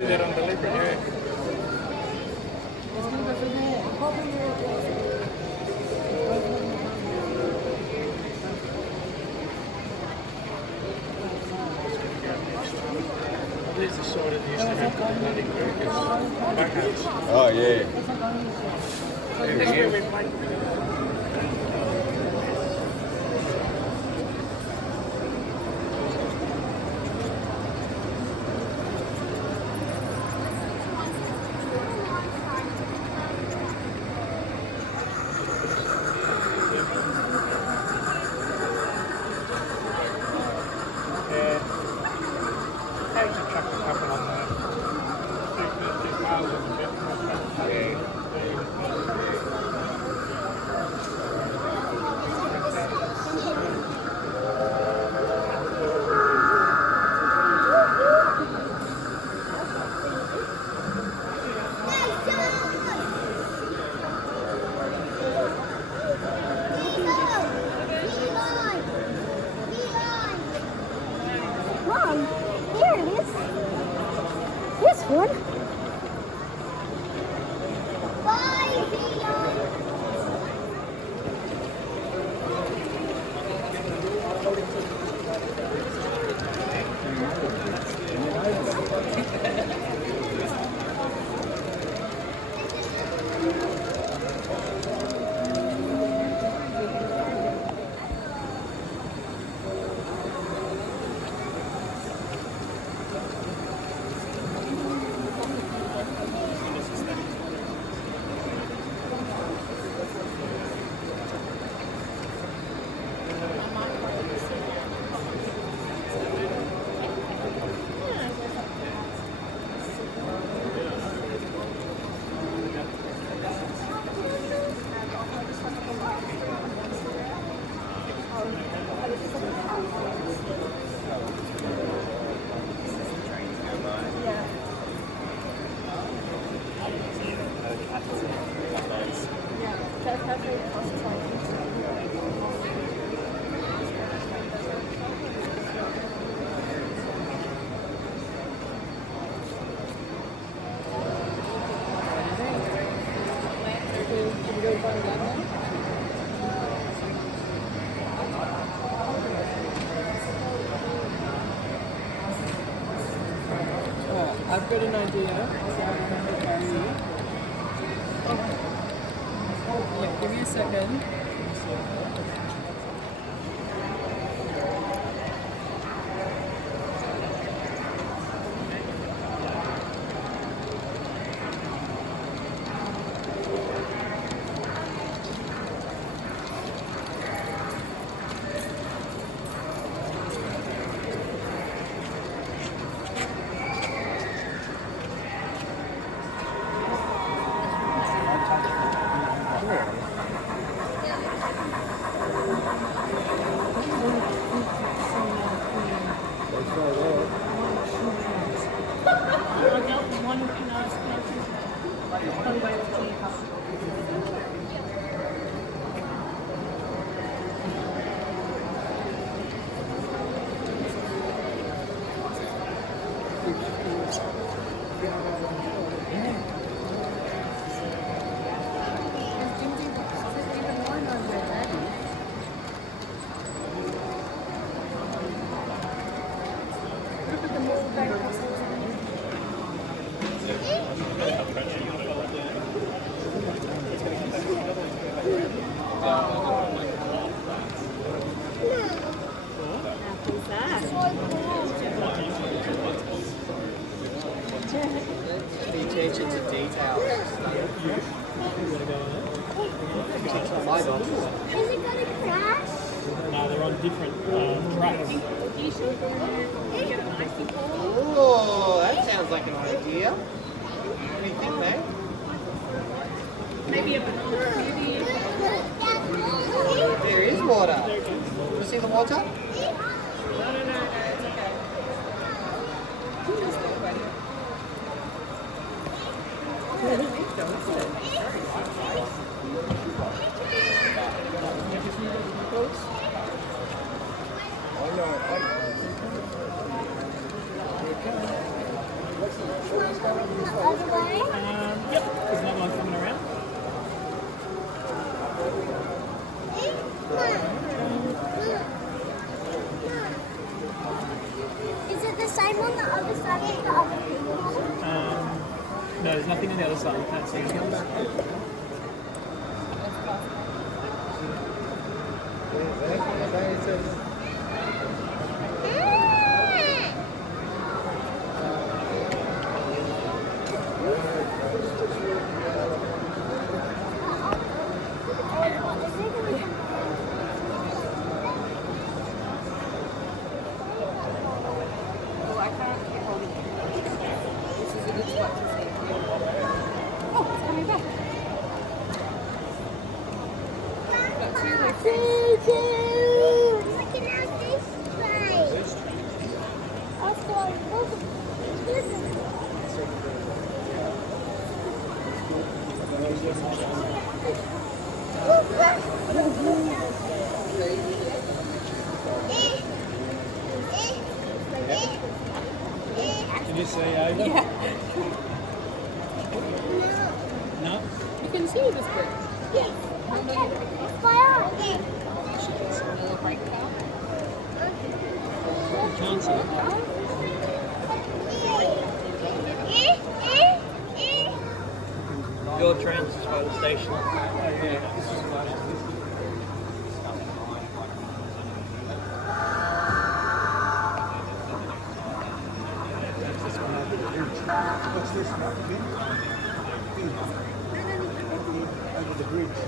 That on delivery, yeah. These are sort of used to have the bloody burgers. Buckets. Oh, yeah. Mom, here it is. This one. Bye, I've got an idea. Yeah, give me a second. Attention to detail. My dog. Is it gonna crash? No, they're on different tracks. Oh, that sounds like an idea. What do you think, mate? Maybe a banana, maybe. There is water. You see the water? No, it's okay. I know. other way? Yep, there's another one coming around. Is it the same on the other side as the other people? No, there's nothing on the other side. You can't see anything. Oh, I can't keep holding it. This is a good spot to see. Oh, it's coming back. Got two left. Looking out this way. That's what listen. Did you say over? Yeah. No? You can see this bird. Yes. Okay. It's fire. Little break down. Can't see it. Your train's just by the station. Oh, yeah. What's this one? Over the bridge.